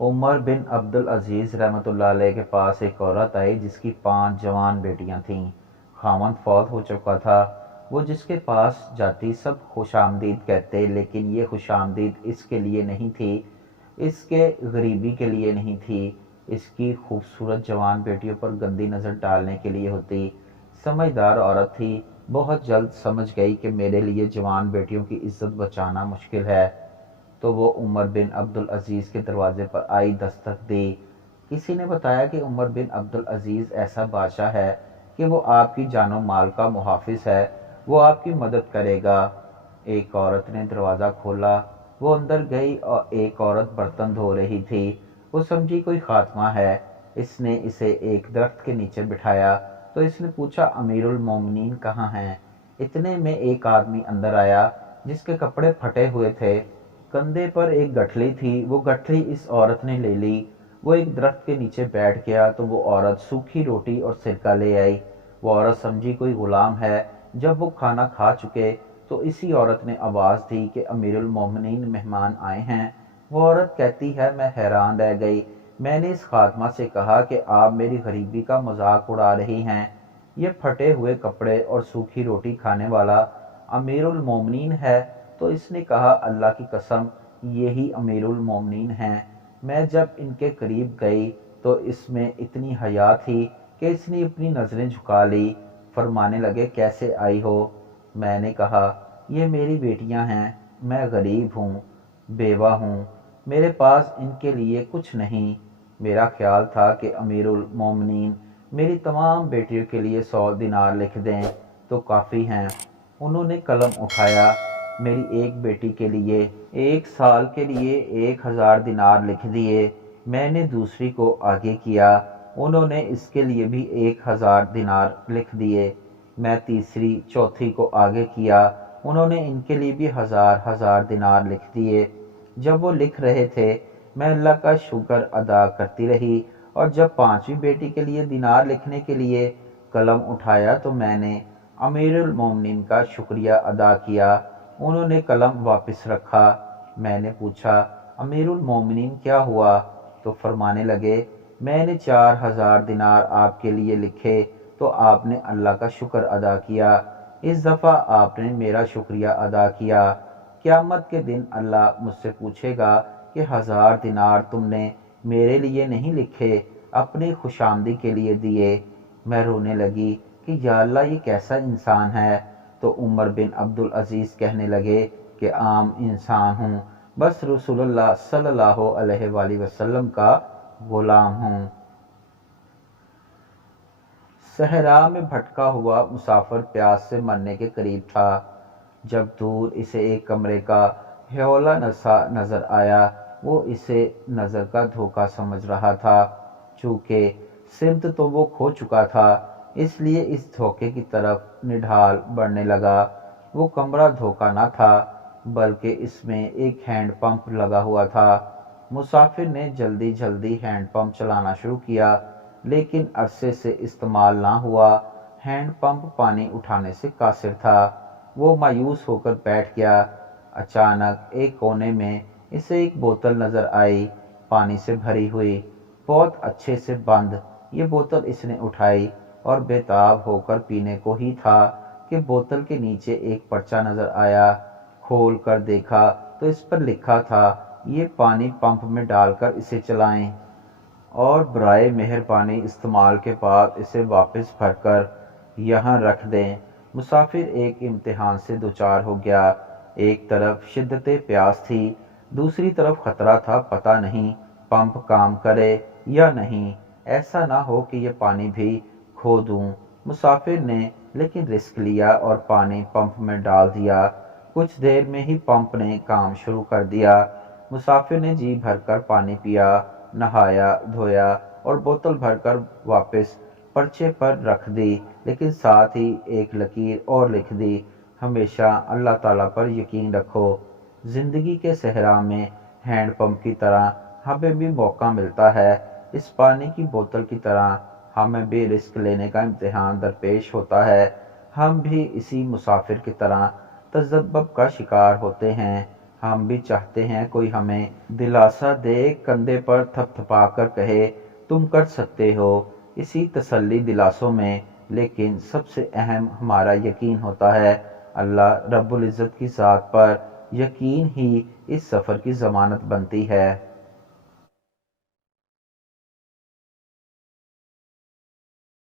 عمر بن عبد العزیز رحمۃ اللہ علیہ کے پاس ایک عورت آئی جس کی 5 جوان بیٹیاں تھیں۔ خاوند فوت ہو چکا تھا۔ وہ جس کے پاس جاتی سب خوش آمدید کہتے، لیکن یہ خوش آمدید اس کے لیے نہیں تھی، اس کے غریبی کے لیے نہیں تھی، اس کی خوبصورت جوان بیٹیوں پر گندی نظر ڈالنے کے لیے ہوتی۔ سمجھدار عورت تھی، بہت جلد سمجھ گئی کہ میرے لیے جوان بیٹیوں کی عزت بچانا مشکل ہے، تو وہ عمر بن عبد العزیز کے دروازے پر آئی، دستک دی۔ کسی نے بتایا کہ عمر بن عبد العزیز ایسا بادشاہ ہے کہ وہ آپ کی جان و مال کا محافظ ہے، وہ آپ کی مدد کرے گا۔ ایک عورت نے دروازہ کھولا، وہ اندر گئی اور ایک عورت برتن دھو رہی تھی۔ وہ سمجھی کوئی خاتمہ ہے، اس نے اسے ایک درخت کے نیچے بٹھایا تو اس نے پوچھا امیر المومنین کہاں ہیں؟ اتنے میں ایک آدمی اندر آیا جس کے کپڑے پھٹے ہوئے تھے، کندھے پر ایک گٹھلی تھی، وہ گٹھلی اس عورت نے لے لی۔ وہ ایک درخت کے نیچے بیٹھ گیا تو وہ عورت سوکھی روٹی اور سرکہ لے آئی۔ وہ عورت سمجھی کوئی غلام ہے۔ جب وہ کھانا کھا چکے تو اسی عورت نے آواز دی کہ امیر المومنین مہمان آئے ہیں۔ وہ عورت کہتی ہے میں حیران رہ گئی، میں نے اس خاتمہ سے کہا کہ آپ میری غریبی کا مذاق اڑا رہی ہیں، یہ پھٹے ہوئے کپڑے اور سوکھی روٹی کھانے والا امیر المومنین ہے؟ تو اس نے کہا اللہ کی قسم یہی امیر المومنین ہیں۔ میں جب ان کے قریب گئی تو اس میں اتنی حیا تھی کہ اس نے اپنی نظریں جھکا لی۔ فرمانے لگے کیسے آئی ہو؟ میں نے کہا یہ میری بیٹیاں ہیں، میں غریب ہوں، بیوہ ہوں، میرے پاس ان کے لیے کچھ نہیں۔ میرا خیال تھا کہ امیر المومنین میری تمام بیٹیوں کے لیے 100 دینار لکھ دیں تو کافی ہیں۔ انہوں نے قلم اٹھایا، میری ایک بیٹی کے لیے 1 سال کے لیے 1000 دینار لکھ دیے۔ میں نے دوسری کو آگے کیا، انہوں نے اس کے لیے بھی 1000 دینار لکھ دیے۔ میں تیسری چوتھی کو آگے کیا، انہوں نے ان کے لیے بھی 1000 دینار لکھ دیے۔ جب وہ لکھ رہے تھے میں اللہ کا شکر ادا کرتی رہی، اور جب 5ویں بیٹی کے لیے دینار لکھنے کے لیے قلم اٹھایا تو میں نے امیر المومنین کا شکریہ ادا کیا۔ انہوں نے قلم واپس رکھا۔ میں نے پوچھا امیر المومنین کیا ہوا؟ تو فرمانے لگے میں نے 4000 دینار آپ کے لیے لکھے تو آپ نے اللہ کا شکر ادا کیا، اس دفعہ آپ نے میرا شکریہ ادا کیا۔ قیامت کے دن اللہ مجھ سے پوچھے گا کہ 1000 دینار تم نے میرے لیے نہیں لکھے، اپنی خوش آمدی کے لیے دیے۔ میں رونے لگی کہ یا اللہ یہ کیسا انسان ہے؟ تو عمر بن عبد العزیز کہنے لگے کہ عام انسان ہوں، بس رسول اللہ صلی اللہ علیہ وآلہ وسلم کا غلام ہوں۔ صحرا میں بھٹکا ہوا مسافر پیاس سے مرنے کے قریب تھا، جب دور اسے ایک کمرے کا ہیولا نظر آیا۔ وہ اسے نظر کا دھوکہ سمجھ رہا تھا، چونکہ سمت تو وہ کھو چکا تھا، اس لیے اس دھوکے کی طرف نڈھال بڑھنے لگا۔ وہ کمرہ دھوکہ نہ تھا بلکہ اس میں ایک ہینڈ پمپ لگا ہوا تھا۔ مسافر نے جلدی جلدی ہینڈ پمپ چلانا شروع کیا، لیکن عرصے سے استعمال نہ ہوا۔ ہینڈ پمپ پانی اٹھانے سے قاصر تھا۔ وہ مایوس ہو کر بیٹھ گیا۔ اچانک ایک کونے میں اسے ایک بوتل نظر آئی، پانی سے بھری ہوئی، بہت اچھے سے بند۔ یہ بوتل اس نے اٹھائی اور بے تاب ہو کر پینے کو ہی تھا کہ بوتل کے نیچے ایک پرچہ نظر آیا۔ کھول کر دیکھا تو اس پر لکھا تھا یہ پانی پمپ میں ڈال کر اسے چلائیں اور برائے مہربانی استعمال کے بعد اسے واپس بھر کر یہاں رکھ دیں۔ مسافر ایک امتحان سے دوچار ہو گیا، ایک طرف شدت پیاس تھی، دوسری طرف خطرہ تھا پتہ نہیں پمپ کام کرے یا نہیں، ایسا نہ ہو کہ یہ پانی بھی کھو دوں۔ مسافر نے لیکن رسک لیا اور پانی پمپ میں ڈال دیا۔ کچھ دیر میں ہی پمپ نے کام شروع کر دیا۔ مسافر نے جی بھر کر پانی پیا، نہایا دھویا اور بوتل بھر کر واپس پرچے پر رکھ دی، لیکن ساتھ ہی ایک لکیر اور لکھ دی، ہمیشہ اللہ تعالیٰ پر یقین رکھو۔ زندگی کے صحرا میں ہینڈ پمپ کی طرح ہمیں بھی موقع ملتا ہے، اس پانی کی بوتل کی طرح ہمیں بھی رسک لینے کا امتحان درپیش ہوتا ہے۔ ہم بھی اسی مسافر کی طرح تذبذب کا شکار ہوتے ہیں، ہم بھی چاہتے ہیں کوئی ہمیں دلاسا دے، کندھے پر تھپ تھپا کر کہے تم کر سکتے ہو۔ اسی تسلی دلاسوں میں لیکن سب سے اہم ہمارا یقین ہوتا ہے۔ اللہ رب العزت کی ذات پر یقین ہی اس سفر کی ضمانت بنتی ہے۔